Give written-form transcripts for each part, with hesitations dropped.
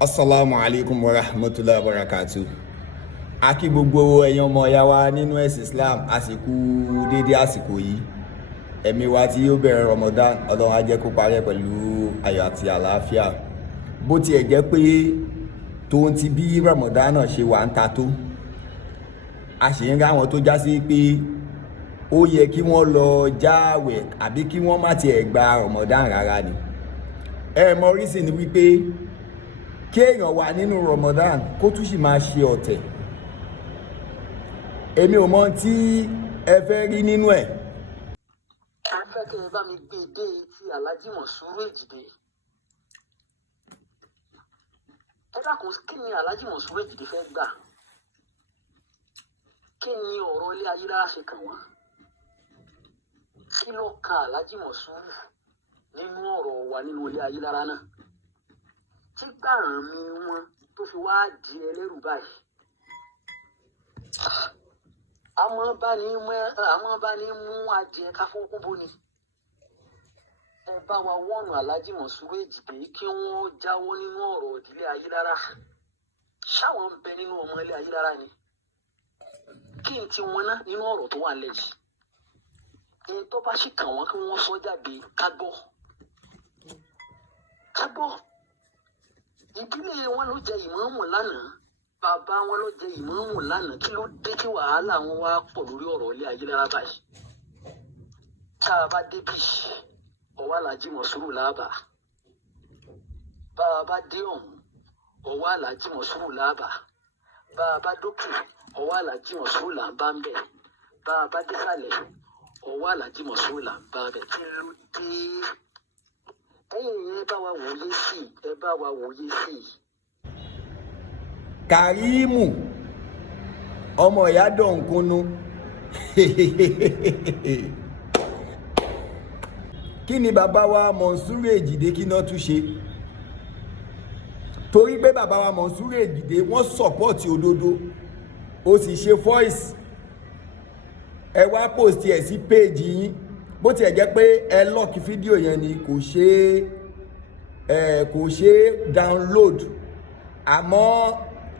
Assalamu alaikum wa rahmatullahi wa barakatuh. A kí gbogbo ẹ̀yin ọmọ ìyá wa nínú ẹ̀sìn Islam àsìkò dédé àsìkò yìí. Ẹ̀mí wa tí yóò bẹ̀rẹ̀ Ramadan, Ọlọ́run á jẹ́ kó parẹ́ pẹ̀lú ayọ̀ àti àlàáfíà. Bó tiẹ̀ jẹ́ pé tóun ti bí Ramadan náà ṣe wà ń ta tó, a sì ń ráwọn tó já sí pé ó yẹ kí wọ́n lọ jáwẹ̀ àbí kí wọ́n má tiẹ̀ gba Ramadan rárá ni. Mọ reason ni wípé kéèyàn wà nínú Ramadan kó tún sì máa ṣe ọ̀tẹ̀. Èmi ò mọ tí ẹ fẹ́ rí nínú ẹ̀. A fẹ́ kí ẹ bá mi gbé dé ti Alhaji Monsuru Ejide. Ẹ dákun, kí ni Alhaji Monsuru Ejide fẹ́ gbà? Kí ni ọ̀rọ̀ ilé ayé rárá ṣe kàn wọ́n? Kí ló ka Alhaji Monsuru nínú ọ̀rọ̀ wa nínú ilé ayé rárá náà? Tí gbàràn mi wọn tó fi wá di ẹlẹ́rù báyìí. Àwọn bá ní mú adìẹ ká fọ́kú bó ni. Ẹ bá wa wọ́nù Alhaji Monsuru Ejide kí wọ́n jáwọ́ nínú ọ̀rọ̀ ìdílé ayé rárá. Ṣáwọn ń bẹ nínú ọmọ ilé ayé rárá ni. Kí n ti wọn ná nínú ọ̀rọ̀ tó wà lẹ́yìn. Ẹni tó bá sì kàn wọ́n kí wọ́n sọ jáde ká gbọ́. Ká gbọ́. Ìdílé wọn ló jẹ ìmáàmù lánàá, bàbá wọn ló jẹ ìmáàmù lánàá, kí ló dé tí wàhálà wọn wá pọ̀ lórí ọ̀rọ̀ ilé ayé rárá báyìí. Tá a bá débí ọwọ́ Alhaji Monsuru làbà, bá a bá dé ọ̀hún ọwọ́ Alhaji Monsuru làbà, bá a bá dókè ọwọ́ Alhaji Monsuru là ń bá ń bẹ̀, bá a bá désàlẹ̀ ọwọ́ Alhaji Monsuru là ń bá bẹ̀. Kí ló dé? Ẹ bá wa wòye sí i, ẹ bá wa wòye sí i. Kàrímù ọmọ ìyá dọ̀nkúnnú kí ni bàbá wa Monsuru Ejide kí náà tún ṣe? Torí pé bàbá wa Monsuru Ejide wọ́n sọ̀pọ̀tì òdodo, ó sì ṣe voice, ẹ wá post ẹ̀ sí péèjì yín. Bó tiẹ̀ jẹ́ pé ẹ lọ́ọ̀kì fídíò yẹn ni kò ṣe download, àmọ́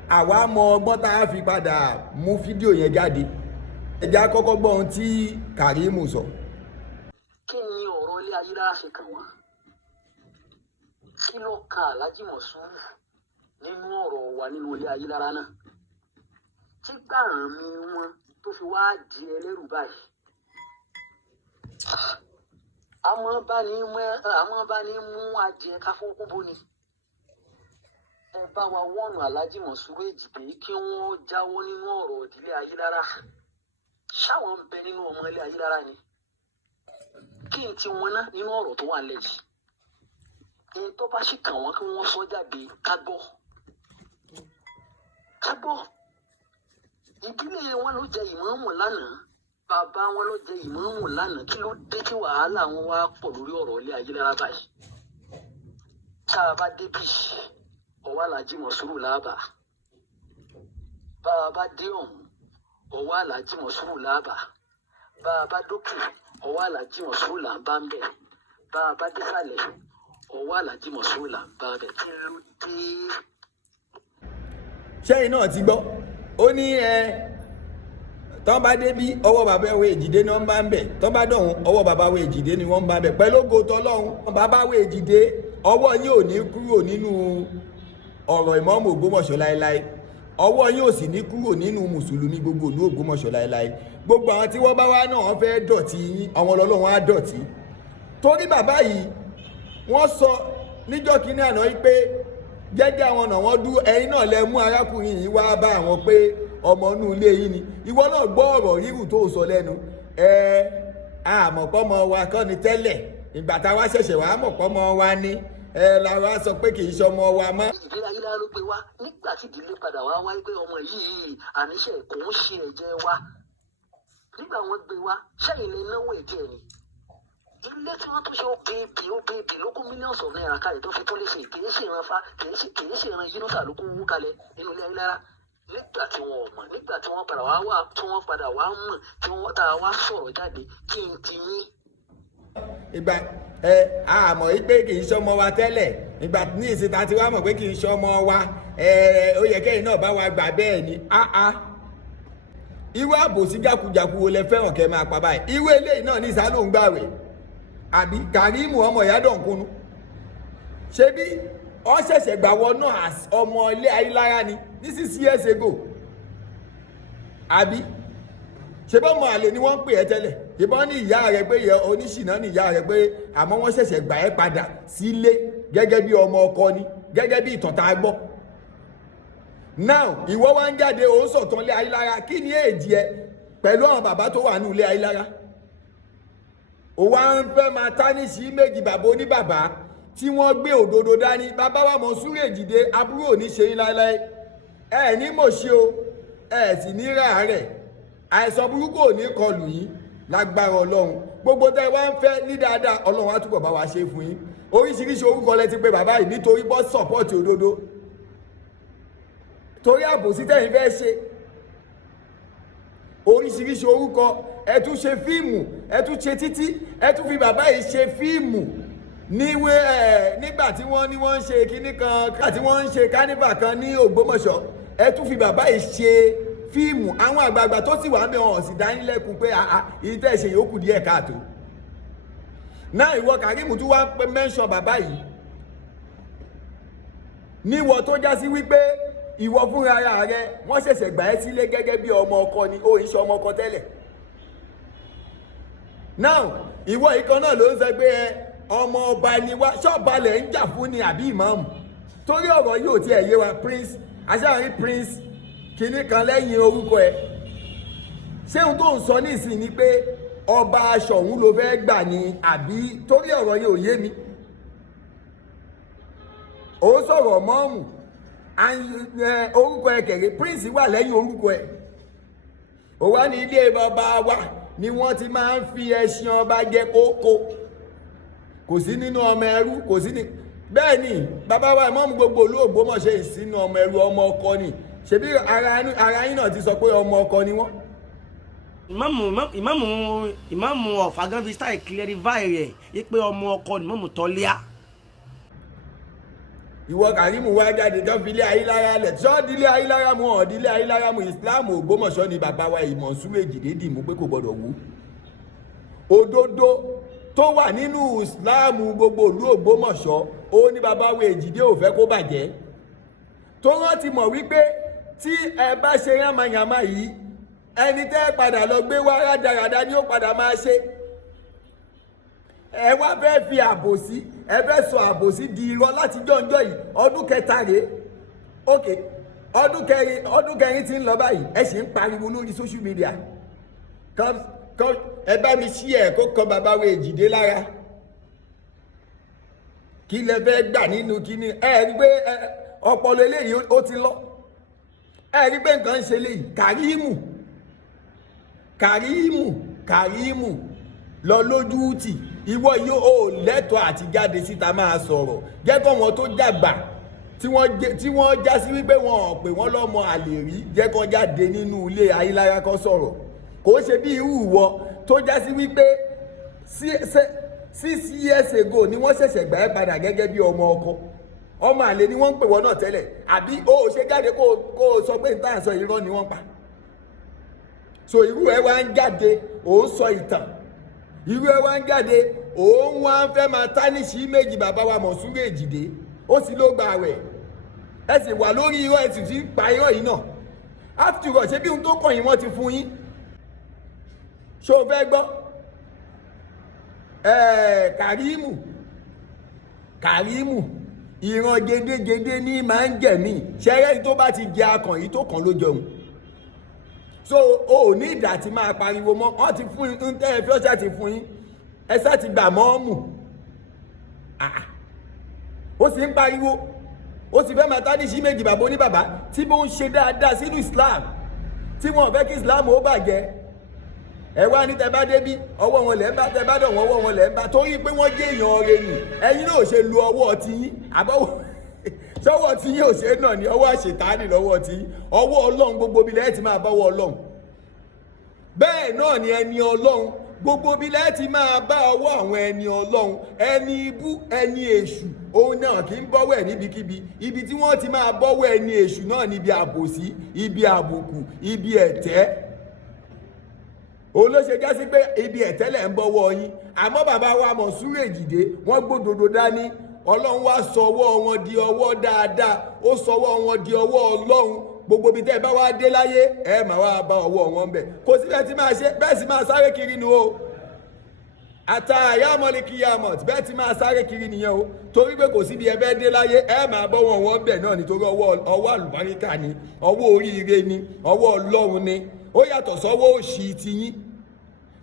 àwa mọ ọgbọ́n tá a fi padà mú fídíò yẹn jáde. Ẹ jẹ́ á kọ́kọ́ gbọ́ ohun tí Kàrímù sọ. Kí ni ọ̀rọ̀ ilé ayé rárá ṣe kàn wọ́n? Kí ló ka Alhaji Monsuru nínú ọ̀rọ̀ wa nínú ilé ayé rárá náà? Tí gbàràn mi wọn tó fi wá di ẹlẹ́rù báyìí. Àwọn bá ní mú adìẹ ká fọ́kú bó ni. Ẹ bá wa wọ́nù Alhaji Monsuru Ejide kí wọ́n jáwọ́ nínú ọ̀rọ̀ ìdílé ayé rárá. Ṣáwọn ń bẹ nínú ọmọ ilé ayé rárá ni. Kí n ti wọn ná nínú ọ̀rọ̀ tó wà lẹ́yìn. Ẹni tó bá sì kàn wọ́n kí wọ́n sọ jáde ká gbọ́. Ká gbọ́. Ìdílé wọn ló jẹ ìmáàmù lánàá, bàbá wọn ló jẹ ìmáàmù lánàá, kí ló dé tí wàhálà wọn wá pọ̀ lórí ọ̀rọ̀ ilé ayé rárá báyìí. Tá a bá débí ọwọ́ Alhaji Monsuru làbà, bá a bá dé ọ̀hún ọwọ́ Alhaji Monsuru làbà, bá a bá dókè ọwọ́ Alhaji Monsuru là ń bá ń bẹ̀, bá a bá désàlẹ̀ ọwọ́ Alhaji Monsuru là ń bá bẹ̀. Kí ló dé? Ṣẹ́yìn náà ti gbọ́, ó ní tọ́ bá débí ọwọ́ bàbá wa Ejide ni wọ́n bá ń bẹ̀, tọ́ bá dọ̀hún ọwọ́ bàbá wa Ejide ni wọ́n bá ń bẹ̀. Pẹ̀lú ògo t'Ọlọ́run, bàbá wa Ejide ọwọ́ yín ò ní kúrò nínú ọ̀rọ̀ Imam Ogbomọṣọ láéláé, ọwọ́ yín ò sì ní kúrò nínú mùsùlùmí gbogbo ìlú Ogbomọṣọ láéláé. Gbogbo àwọn tí wọ́n bá wá náà wọ́n fẹ́ dọ̀tí yín, àwọn Ọlọ́run á dọ̀tí. Torí bàbá yìí wọ́n sọ níjọ́ kínní àná yìí pé jẹ́jẹ́ àwọn ọ̀nà wọn dú, ẹ̀yin náà lẹ mú arákùnrin yìí wá bá àwọn pé ọmọ inú ilé yìí ni. Ìwọ náà gbọ́ ọ̀rọ̀ rírù tó sọ lẹ́nu. Àmọ̀pọ̀mọ wa kọ́ ni tẹ́lẹ̀, ìgbà táwa ṣẹ̀ṣẹ̀ wá mọ̀pọ̀mọ wa ní làwa sọ pé kì í ṣe ọmọ wa mọ́. Ìdílé ayé rárá ló gbé wá nígbà tí ìdílé padà wá wáyé pé ọmọ yìí àníṣe kò ń ṣe ẹ̀jẹ̀ wa. Nígbà wọn gbé wá ṣẹ́yìn lè náwó ẹ̀jẹ̀ ni. Ilé tí wọ́n tún ṣe ó bèbè ló kó mílíọ̀nù of náírà kalẹ̀ tó fi tó lè ṣe kì í ṣe ìran fa kì í ṣe ìran yínúfà ló kó wú kalẹ̀ nínú ilé ayé rárá. Nígbà tí wọn ò mọ̀, nígbà tí wọ́n padà wá mọ̀, tí wọ́n tá a wá sọ̀rọ̀ jáde kí n ti yín. àmọ́ yìí pé kì í ṣọmọ wa tẹ́lẹ̀ nígbà ní ìsìta tí wàá mọ̀ pé kì í ṣọmọ wa ó yẹ kẹ́yìn náà bá wa gbà bẹ́ẹ̀ ni irú àbòsí jákujàku wo lẹ fẹ́ràn kẹ́ máa pa báyìí irú eléyìí náà ní ìsálò ń gbàwẹ̀ àbí Kàrímù ọmọ ìyá dọ̀nkunu ṣé bí ọ ṣẹ̀ṣẹ̀ gbà wọ náà ọmọ ilé Ayílára ni ní 6 years ago àbí ṣe bọ́ mọ àlè ni wọ́n ń pè ẹ́ tẹ́lẹ̀ ìbọn ní ìyá rẹ̀ pé oníṣìná ní ìyá rẹ̀ pé àmọ́ wọ́n ṣẹ̀ṣẹ̀ gbà ẹ́ padà sílé gẹ́gẹ́ bí ọmọ ọkọ ni gẹ́gẹ́ bí ìtàn tá a gbọ́ now ìwọ wá ń jáde òun sọ̀tàn ilé Ayílára kí ni èjì ẹ pẹ̀lú àwọn bàbá tó wà ní ilé Ayílára ó wá ń fẹ́ máa tánìṣí méjì bàbá oníbàbá tí wọ́n gbé òdodo dání bàbá wa Monsuru Ejide aburú ò ní ṣe yín láéláé ẹ ní mọ̀ṣẹ́ o ẹ sì ní ràárẹ̀ àìsàn burúkú ò ní kọlù yín lágbára Ọlọ́run gbogbo tẹ́ wá ń fẹ́ ní dáadáa Ọlọ́run á túbọ̀ bá wa ṣe fún yín oríṣiríṣi orúkọ lẹ ti pè bàbá yìí nítorí bọ́ sọ̀pọ̀tì òdodo torí àbòsí tẹ́yìn fẹ́ ṣe oríṣiríṣi orúkọ ẹ tún ṣe fíìmù ẹ tún ṣe títí ẹ tún fi bàbá yìí ṣe fíìmù nígbà tí wọ́n ní wọ́n ń ṣe kinní kan tí wọ́n ń ṣe kánífà kan ní Ògbómọ̀ṣọ́ ẹ tún fi bàbá yìí ṣe fíìmù àwọn àgbààgbà tó sì wà ń bẹ wọn sì dánilẹ́kùn pé ìtẹ́ ṣe yòókù díẹ̀ káàtó náà ìwọ Kàrímù tún wá pé mẹ́ńsọ̀ bàbá yìí níwọ tó já sí wípé ìwọ fúnra rẹ wọ́n ṣẹ̀ṣẹ̀ gbà ẹ́ sílé gẹ́gẹ́ bí ọmọ ọkọ ni ó ń ṣe ọmọ ọkọ tẹ́lẹ̀ now ìwọ ìkan náà ló ń sọ pé ọmọ ọba ni wá ṣọ́ọ̀bà lẹ̀ ń jà fún ni àbí ìmáàmù torí ọ̀rọ̀ yóò tiẹ̀ yé wa prince aṣáárín prince kìíní kan lẹ́yìn orúkọ ẹ̀ ṣé ohun tó ń sọ nísìnyí ni pé ọba Ṣọ̀ún ló fẹ́ gbà ní àbí torí ọ̀rọ̀ yóò yé mi ó sọ̀rọ̀ mọ́ọ̀mù orúkọ ẹ̀ kẹ̀rẹ́ prince wà lẹ́yìn orúkọ ẹ̀ ó wá ní ilé bàbá wa ni wọ́n ti máa ń fi ẹṣin ọba jẹ kókó kò sí nínú ọmọ ẹrú kò sí ní bẹ́ẹ̀ ni bàbá wa ìmọ̀ọ́mù gbogbo olú Ògbómọ̀ṣọ́ ìsínú ọmọ ẹrú ọmọ ọkọ ni ṣebí ara yín náà ti sọ pé ọmọ ọkọ ni wọ́n. ìmáàmù ọ̀fàgán fi style clarify rẹ̀ yí pé ọmọ ọkọ ni ìmáàmù tọ́lẹ́à. ìwọ Kàrímù wá jáde tán fi ilé Ayílára lẹ̀ ṣọ́ọ́dí ilé Ayílára mu ọ̀ọ́dí ilé Ayílára mu ìsìláàmù Ògbómọ̀ṣọ́ ni bàbá wa Monsuru Ejide dì mú pé kò gbọdọ̀ wú òdodo tó wà nínú ìsìláàmù gbogbo ìlú Ògbómọ̀ṣọ́ ó ní bàbá wa Ejide ò fẹ́ kó bàjẹ́ tó rántí mọ̀ wípé tí ẹ bá ṣe yánmayànmá yìí ẹni tẹ́ padà lọ gbé wá rádaràda ni ó padà máa ṣe ẹ wá fẹ́ fi àbòsí ẹ fẹ́ sọ àbòsí di irọ́ láti jọ́njọ́ yìí ọdún kẹta rèé ok ọdún kẹrin ti ń lọ báyìí ẹ sì ń pariwo lórí social media ẹ bá mi ṣí ẹ kó kan bàbá wa Ejide lára kí lẹ fẹ́ gbà nínú kíní ẹ rí pé ọpọlọ eléyìí ó ti lọ ẹ rí pé nǹkan ń ṣe léyìí Kàrímù lọ lójú tì ìwọ yìí ó lẹ́tọ̀ọ́ àti jáde síta máa sọ̀rọ̀ jẹ́ kó wọn tó dàgbà tí wọ́n já sí wípé wọn ò pè wọ́n lọ́mọ àlè rí jẹ́ kó jáde nínú ilé Ayílára kó sọ̀rọ̀ kò ṣe bí irú ìwọ tó já sí wípé 6 years ago ni wọ́n ṣẹ̀ṣẹ̀ gbà ẹ́ padà gẹ́gẹ́ bí ọmọ ọkọ ọmọ àlè ni wọ́n ń pè wọ́n náà tẹ́lẹ̀ àbí ó ṣe jáde kó o sọ pé níta sọ irọ́ ni wọ́n pa so irú ẹ wá ń jáde ó ń sọ ìtàn irú ẹ wá ń jáde ó ń wá ń fẹ́ máa tánìṣí méjì bàbá wa Monsuru Ejide ó sì ló gba àwẹ̀ ẹ sì wà lórí irọ́ ẹ sì ti pa irọ́ yìí náà after all ṣé bí ohun tó kàn yín wọ́n ti fún yín ṣó o fẹ́ gbọ́ Kàrímù ìran gédégédé ní máa ń jẹ̀mí ṣẹ́rẹ́ tó bá ti jẹ akàn yìí tó kàn ló jẹun so o ní ìdá tí máa pariwo mọ́ wọ́n ti fún yín tẹ́ ẹ fi ọ́ṣà ti fún yín ẹ sá ti gbà mọ́ọ̀mù ó sì ń pariwo ó sì fẹ́ máa tánìṣí méjì bàbá oníbàbá tí bó ń ṣe dáadáa sínú Islam tí wọ́n fẹ́ kí Islam ó bàjẹ́ ẹ wá ní tẹ́ bá débí ọwọ́ wọn lẹ́ ń bá tẹ́ bá dọ̀ wọ́n ọwọ́ wọn lẹ́ ń bá torí pé wọ́n jẹ́ èèyàn ọ̀rẹ́ nì ẹ̀yin náà ò ṣe lu ọwọ́ ti yín àbọ̀wọ́ sọ́wọ́ tí yín ò ṣe náà ní ọwọ́ àṣetánì lọ́wọ́ tí ọwọ́ Ọlọ́run gbogbo bí lẹ́yìn tí máa bọ́wọ́ Ọlọ́run bẹ́ẹ̀ náà ni ẹni Ọlọ́run gbogbo bí lẹ́ẹ̀tì máa bá ọwọ́ àwọn ẹni ọlọ́run ẹni ibú ẹni èṣù òun náà kì í bọ́wọ́ ẹ̀ níbikíbi ibi tí wọ́n ti máa bọ́wọ́ ẹni èṣù náà níbi àbòsí ibi àbùkù ibi ẹ̀tẹ́ òun ló ṣe já sí pé ibi ẹ̀tẹ́ lẹ̀ ń bọ́wọ́ yín àmọ́ bàbá wa Monsuru Ejide wọ́n gbódodo dání ọlọ́run wá sọwọ́ wọn di ọwọ́ dáadáa ó sọwọ́ wọn di ọwọ́ ọlọ́run gbogbo ibi tẹ́ ẹ bá wá dé láyé ẹ máa wá bá ọwọ́ wọn bẹ̀ kò sí bẹ́ẹ̀ tí máa ṣe bẹ́ẹ̀ sì máa sáré kiri nu o ata àyàmọ́lì kìyàmọ̀ bẹ́ẹ̀ tí máa sáré kiri nìyẹn o torí pé kò síbi ẹ bẹ́ẹ̀ dé láyé ẹ máa bọ́wọ́ wọn bẹ̀ náà nítorí ọwọ́ àlùbáríkà ni ọwọ́ oríire ni ọwọ́ ọlọ́run ni ó yàtọ̀ sọ́wọ́ òṣì tiyín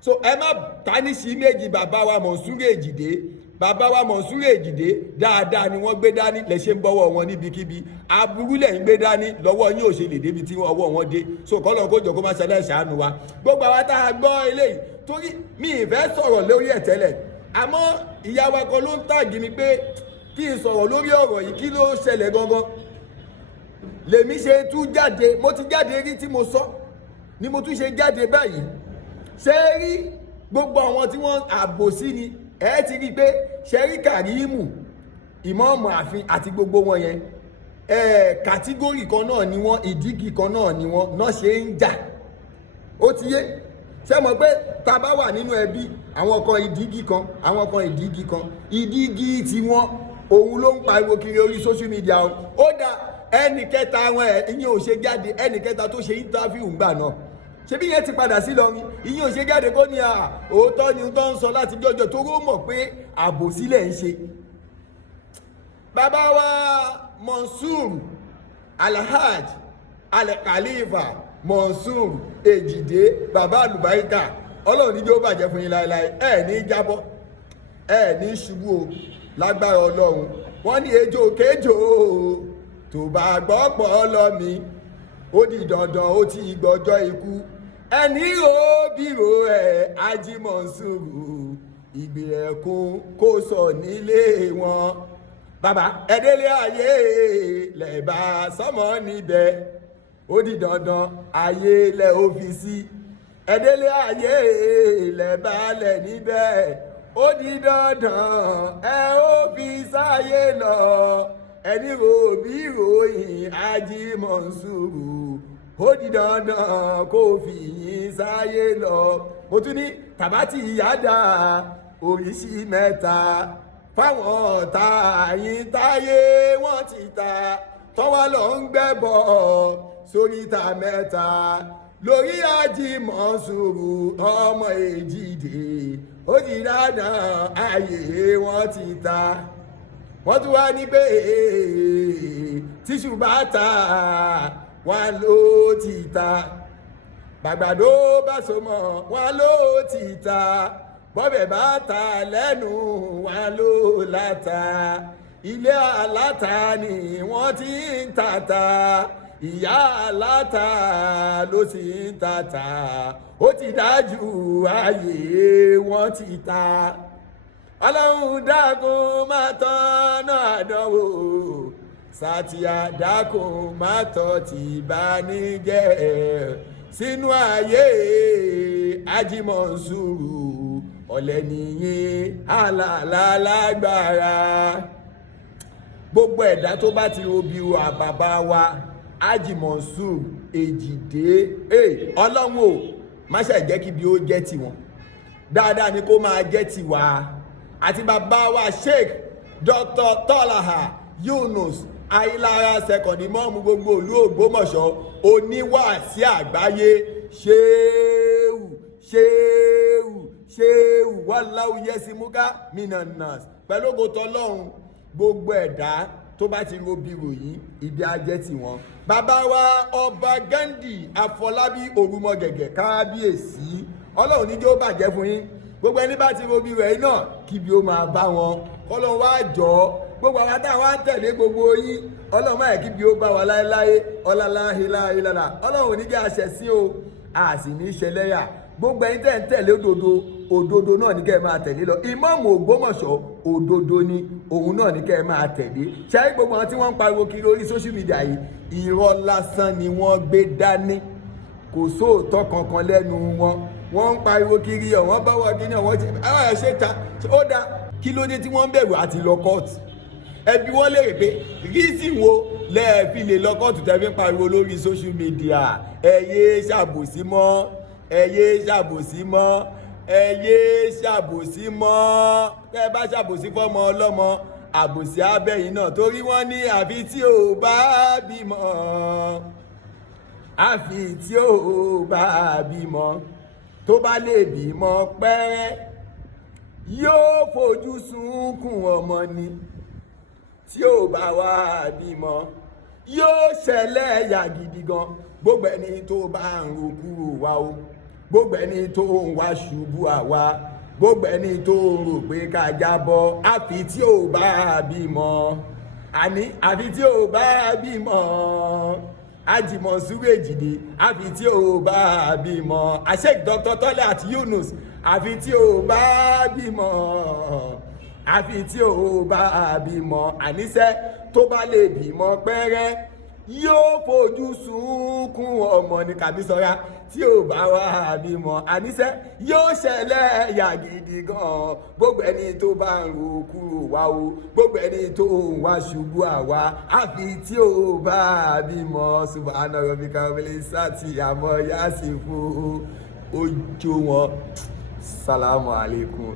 so ẹ má táníṣì méjì bàbá wa Monsuru Ejide bàbá wa Monsuru Ejide dáadáa ni wọ́n gbé dání lẹ ṣe ń bọ́wọ́ wọn níbikíbi aburú lẹ́yìn gbé dání lọ́wọ́ yín ò ṣe lè débi tí ọwọ́ wọn dé so kọ́lọ̀ kó jọ kó má ṣẹlẹ̀ ṣàánú wa gbogbo àwa tá a gbọ́ eléyìí torí mi ìfẹ́ sọ̀rọ̀ lórí ẹ̀ tẹ́lẹ̀ àmọ́ ìyá wa kan ló ń tàgì mi pé kí n sọ̀rọ̀ lórí ọ̀rọ̀ yìí kí ló ṣẹlẹ̀ gangan lèmi ṣe tún jáde mo ti jáde rí tí mo sọ ni mo tún ṣe jáde báyìí ṣe rí gbogbo àwọn tí wọ́n àbòsí ni ẹ ti rí i pé ṣẹ́rí Kàrímù ìmọ̀ọ́mù àfin àti gbogbo wọn yẹn kàtígórì kan náà ni wọ́n ìdígì kan náà ni wọ́n náà ṣe ń jà ó ti yé ṣé mọ̀ pé tá a bá wà nínú ẹbí àwọn kan ìdígì kan àwọn kan ìdígì kan ìdígì tiwọn òun ló ń pariwo kiri orí social media ó dá ẹnì kẹta wọn ìyẹn ò ṣe jáde ẹnì kẹta tó ṣe interview ńgbà náà ṣebí yẹn ti padà sí lọrin ìyẹn ò ṣe jáde kó ní òótọ́ ni tó ń sọ láti jọjọ tó ró mọ̀ pé àbòsílẹ̀ ń ṣe. bàbá wa Monsuru Alhaj Al-Khalifa Monsuru Ejide bàbá àlùbáríkà ọlọ́run níjó bàjẹ́ fún yín láéláé ẹ̀ ní jábọ́ ẹ̀ ní ṣubú o lágbára ọlọ́run wọ́n ní ejò kéjò tó bá gbọ́ pọ̀ lọ́mi ó di dandan ó ti gbọ́jọ́ ikú ẹni ro bírò ẹ̀ Ají Monsuru ìgbé ẹ̀kún kó sọ nílé wọn bàbá ẹ̀dẹ́lẹ̀ ayé lẹ́bà sọmọ níbẹ̀ ó di dandan ayé lẹ́ ọ́fíìsì ẹ̀dẹ́lẹ̀ ayé lẹ́bà lẹ̀ níbẹ̀ ó di dandan ọ́fíìsì ayé lọ ẹni ro bírò yìí Ají Monsuru ó di dandan kó fi yín sáyé lọ mo tún ní tàbátì ìyáda oríṣi mẹ́ta fáwọn ọ̀tá yín táyé wọ́n ti ta tọ́wọ́ lọ ń gbẹ́bọ̀ sóríta mẹ́ta lórí Ají Monsuru ọmọ Ejide ó di dandan ayé wọ́n ti ta wọ́n tún wá ní pé tíṣù bá ta wọn ló ti ta bàgbàdo bá so mọ́ wọn ló ti ta bọ́bẹ̀ bá ta lẹ́nu wọn ló láta ilé aláta ni wọ́n ti ń tata ìyá aláta ló sì ń tata ó ti dájú ayé wọ́n ti ta ọlọ́run dákun má tọ́nà àdánwò sátìyà dákun má tọ́ ti ìbànújẹ́ sínú ayé Ají Monsuru ọ̀lẹ nìyí alàlálágbára gbogbo ẹ̀dá tó bá ti robi wa bàbá wa Ají Monsuru Ejide ọlọ́run ò má ṣe jẹ́ kí bí ó jẹ́ tiwọn dáadáa ni kó máa jẹ́ tiwa àti bàbá wa Sheikh Dr. Tọ́láhà Yunus Ayílára second Imam gbogbo ìlú Ògbómọ̀ṣọ́ oníwàásí àgbáyé ṣéwù wàláwù yẹsìmúká minanas pẹ̀lú ògùntàn ọlọ́run gbogbo ẹ̀dá tó bá ti robi ròyìn ibi ajẹ́ tiwọn. bàbá wa ọba Gandhi Afọlábí Òrùmọgẹ̀gẹ̀ kábíyèsí ọlọ́run níjó bàjẹ́ fún yín gbogbo ẹni bá ti robi rẹ̀ náà kíbi ó máa bá wọn ọlọ́run wá jọ gbogbo àwọn táwa ń tẹ̀lé gbogbo yín ọlọ́run máa kíbi ó bá wa láéláé ọlọ́láhìláhìlá ọlọ́run ò ní jẹ́ àṣẹ sí o a sì ní ṣẹlẹ́yà gbogbo ẹni tẹ̀ ń tẹ̀lé òdodo náà ní kẹ́ ẹ máa tẹ̀lé lọ ìmáàmù Ògbómọ̀ṣọ́ òdodo ni òun náà ní kẹ́ ẹ máa tẹ̀lé ṣáà gbogbo àwọn tí wọ́n ń pariwo kiri orí social media yìí irọ́ lásán ni wọ́n gbé dání kò sóòótọ́ kankan lẹ́nu wọn wọ́n ń pariwo kiri ọ̀wọ́n bá wà kíní ọ̀wọ́n ṣe ta ó dá kí ló dé tí wọ́n ń bẹ̀rù àti lọ kóòtù ẹbí wọ́n lè rè pé rísì wo lẹ́ẹ̀fi lè lọ kóòtù tẹ́ fi ń pariwo lórí social media ẹ yé ṣàbòsí mọ́ ẹ yé ṣàbòsí mọ́ ẹ yé ṣàbòsí mọ́ tẹ́ bá ṣàbòsí fọ́mọ ọlọ́mọ àbòsí abẹ́yìn náà torí wọ́n ní àfi tí ò bá bímọ àfi tí ò bá bímọ tó bá lè bímọ pẹ́rẹ́ yóò fojú sunkún ọmọ ni tí ò bá wá bímọ yóò ṣẹlẹ̀ ẹ̀yà gidi gan gbogbo ẹni tó bá ń ro kúrò wá o gbogbo ẹni tó ń wá ṣubú àwa gbogbo ẹni tó rò pé ká jábọ́ àfi tí ò bá bímọ àní àfi tí ò bá bímọ Haji Monsuru Ejide àfi tí ò bá bímọ Sheikh Dr. Tolat Yunus àfi tí ò bá bímọ àfi tí ò bá bímọ àníṣe tó bá lè bímọ pẹ́rẹ́ yóò fojú sunkún ọmọ ní kàbísọ́ra tí ò bá wá bímọ àníṣe yóò ṣẹlẹ̀ ẹ̀yà gidi gan gbogbo ẹni tó bá ń ro kúrò wá o gbogbo ẹni tó ń wá ṣubú àwa àfi tí ò bá bímọ subhana rabbika rabbil izzati amma yasifun ojú wọn salamu alaikum.